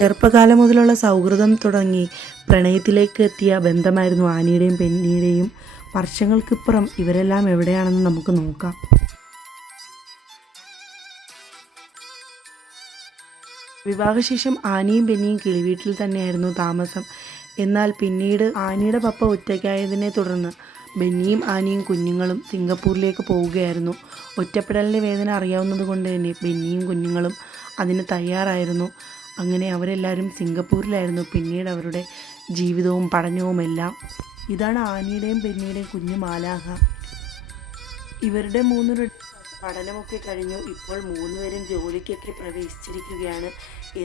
ചെറുപ്പകാലം മുതലുള്ള സൗഹൃദം തുടങ്ങി പ്രണയത്തിലേക്ക് എത്തിയ ബന്ധമായിരുന്നു ആനിയുടെയും ബെന്നിയുടെയും. വർഷങ്ങൾക്കിപ്പുറം ഇവരെല്ലാം എവിടെയാണെന്ന് നമുക്ക് നോക്കാം. വിവാഹശേഷം ആനിയും ബെന്നിയും കിളിവീട്ടിൽ തന്നെയായിരുന്നു താമസം. എന്നാൽ പിന്നീട് ആനിയുടെ പപ്പ ഒറ്റയ്ക്കായതിനെ തുടർന്ന് ബെന്നിയും ആനിയും കുഞ്ഞുങ്ങളും സിംഗപ്പൂരിലേക്ക് പോവുകയായിരുന്നു. ഒറ്റപ്പെടലിൻ്റെ വേദന അറിയാവുന്നത് കൊണ്ട് തന്നെ ബെന്നിയും കുഞ്ഞുങ്ങളും അതിന് തയ്യാറായിരുന്നു. അങ്ങനെ അവരെല്ലാവരും സിംഗപ്പൂരിലായിരുന്നു പിന്നീട് അവരുടെ ജീവിതവും പഠനവുമെല്ലാം. ഇതാണ് ആനിയുടെയും ബെന്നിയുടെയും കുഞ്ഞു മാലാഹ. ഇവരുടെ മൂന്നൂരുടെ പഠനമൊക്കെ കഴിഞ്ഞു. ഇപ്പോൾ മൂന്നുപേരും ജോലിക്കൊക്കെ പ്രവേശിച്ചിരിക്കുകയാണ്.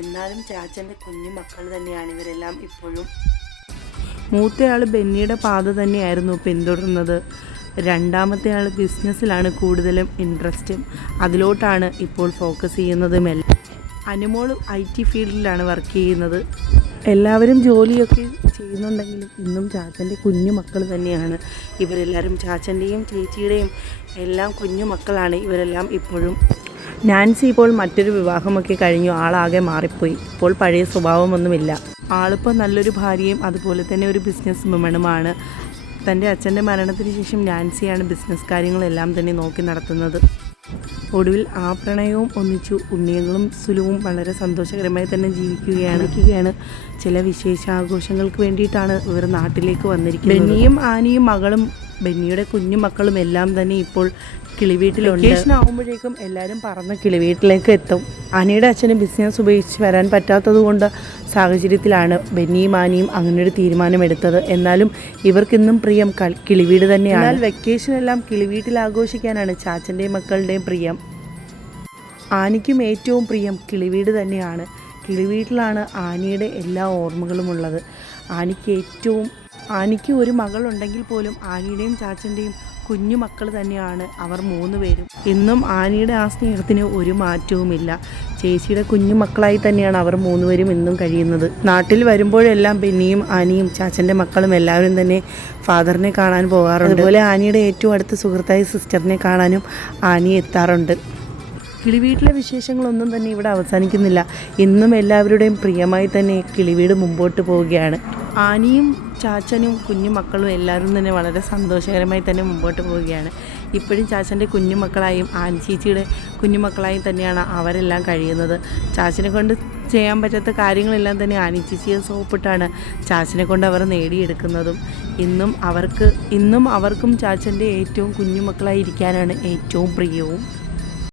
എന്നാലും ചാച്ചൻ്റെ കുഞ്ഞു മക്കൾ തന്നെയാണ് ഇവരെല്ലാം ഇപ്പോഴും. മൂത്തയാൾ ബെന്നിയുടെ പാത തന്നെയായിരുന്നു പിന്തുടർന്നത്. രണ്ടാമത്തെ ആൾ ബിസിനസ്സിലാണ് കൂടുതലും ഇൻട്രസ്റ്റും. അതിലോട്ടാണ് ഇപ്പോൾ ഫോക്കസ് ചെയ്യുന്നതുമെല്ലാം. അനുമോളും IT ഫീൽഡിലാണ് വർക്ക് ചെയ്യുന്നത്. എല്ലാവരും ജോലിയൊക്കെ ചെയ്യുന്നുണ്ടെങ്കിലും ഇന്നും ചാച്ചൻ്റെ കുഞ്ഞു മക്കൾ തന്നെയാണ് ഇവരെല്ലാവരും. ചാച്ചൻ്റെയും ചേച്ചിയുടെയും എല്ലാം കുഞ്ഞു മക്കളാണ് ഇവരെല്ലാം ഇപ്പോഴും. നാൻസി ഇപ്പോൾ മറ്റൊരു വിവാഹമൊക്കെ കഴിഞ്ഞു. ആളാകെ മാറിപ്പോയി. ഇപ്പോൾ പഴയ സ്വഭാവമൊന്നുമില്ല. ആളിപ്പോൾ നല്ലൊരു ഭാര്യയും അതുപോലെ തന്നെ ഒരു ബിസിനസ് വുമണുമാണ്. തൻ്റെ അച്ഛൻ്റെ മരണത്തിന് ശേഷം നാൻസിയാണ് ബിസിനസ് കാര്യങ്ങളെല്ലാം തന്നെ നോക്കി നടത്തുന്നത്. ഒടുവിൽ ആ പ്രണയവും ഒന്നിച്ചു. ഉണ്ണിയങ്ങളും സുലുവും വളരെ സന്തോഷകരമായി തന്നെ ജീവിക്കുകയാണ്. ചില വിശേഷാഘോഷങ്ങൾക്ക് വേണ്ടിയിട്ടാണ് ഇവർ നാട്ടിലേക്ക് വന്നിരിക്കുന്നത്. ബെന്നിയും ആനിയും മകളും ബെന്നിയുടെ കുഞ്ഞു മക്കളും എല്ലാം തന്നെ ഇപ്പോൾ കിളിവീട്ടിലുണ്ട്. വെക്കേഷൻ ആകുമ്പോഴേക്കും എല്ലാവരും പറന്ന് കിളിവീട്ടിലേക്ക് എത്തും. ആനിയുടെ അച്ഛന് ബിസിനസ് ഉപയോഗിച്ച് വരാൻ പറ്റാത്തത് കൊണ്ട് സാഹചര്യത്തിലാണ് ബെന്നിയും ആനിയും അങ്ങനൊരു തീരുമാനമെടുത്തത്. എന്നാലും ഇവർക്കിന്നും പ്രിയം കിളിവീട് തന്നെയാണ്. എന്നാൽ വെക്കേഷനെല്ലാം കിളിവീട്ടിൽ ആഘോഷിക്കാനാണ് ചാച്ചൻ്റെയും മക്കളുടെയും പ്രിയം. ആനിക്കും ഏറ്റവും പ്രിയം കിളിവീട് തന്നെയാണ്. കിളിവീട്ടിലാണ് ആനിയുടെ എല്ലാ ഓർമ്മകളും ഉള്ളത്. ആനിക്ക് ഒരു മകളുണ്ടെങ്കിൽ പോലും ആനിയുടെയും ചാച്ചൻ്റെയും കുഞ്ഞു മക്കൾ തന്നെയാണ് അവർ മൂന്നുപേരും. ഇന്നും ആനിയുടെ ആ സ്നേഹത്തിന് ഒരു മാറ്റവുമില്ല. ചേച്ചിയുടെ കുഞ്ഞു മക്കളായി തന്നെയാണ് അവർ മൂന്നുപേരും ഇന്നും കഴിയുന്നത്. നാട്ടിൽ വരുമ്പോഴെല്ലാം ബെന്നിയും ആനിയും ചാച്ചൻ്റെ മക്കളും എല്ലാവരും തന്നെ ഫാദറിനെ കാണാൻ പോകാറുണ്ട്. അതുപോലെ ആനിയുടെ ഏറ്റവും അടുത്ത സുഹൃത്തായ സിസ്റ്ററിനെ കാണാനും ആനി എത്താറുണ്ട്. കിളിവീട്ടിലെ വിശേഷങ്ങളൊന്നും തന്നെ ഇവിടെ അവസാനിക്കുന്നില്ല. ഇന്നും എല്ലാവരുടെയും പ്രിയമായി തന്നെ കിളിവീട് മുമ്പോട്ട് പോവുകയാണ്. ആനിയും ചാച്ചനും കുഞ്ഞു മക്കളും എല്ലാവരും തന്നെ വളരെ സന്തോഷകരമായി തന്നെ മുമ്പോട്ട് പോവുകയാണ്. ഇപ്പോഴും ചാച്ചൻ്റെ കുഞ്ഞുമക്കളായും ആനി ചേച്ചിയുടെ കുഞ്ഞുമക്കളായും തന്നെയാണ് അവരെല്ലാം കഴിയുന്നത്. ചാച്ചനെ കൊണ്ട് ചെയ്യാൻ പറ്റാത്ത കാര്യങ്ങളെല്ലാം തന്നെ ആനി ചേച്ചിയെ സോപ്പിട്ടാണ് ചാച്ചനെ കൊണ്ട് അവർ നേടിയെടുക്കുന്നതും. ഇന്നും അവർക്കും ചാച്ചൻ്റെ ഏറ്റവും കുഞ്ഞുമക്കളായി ഇരിക്കാനാണ് ഏറ്റവും പ്രിയവും.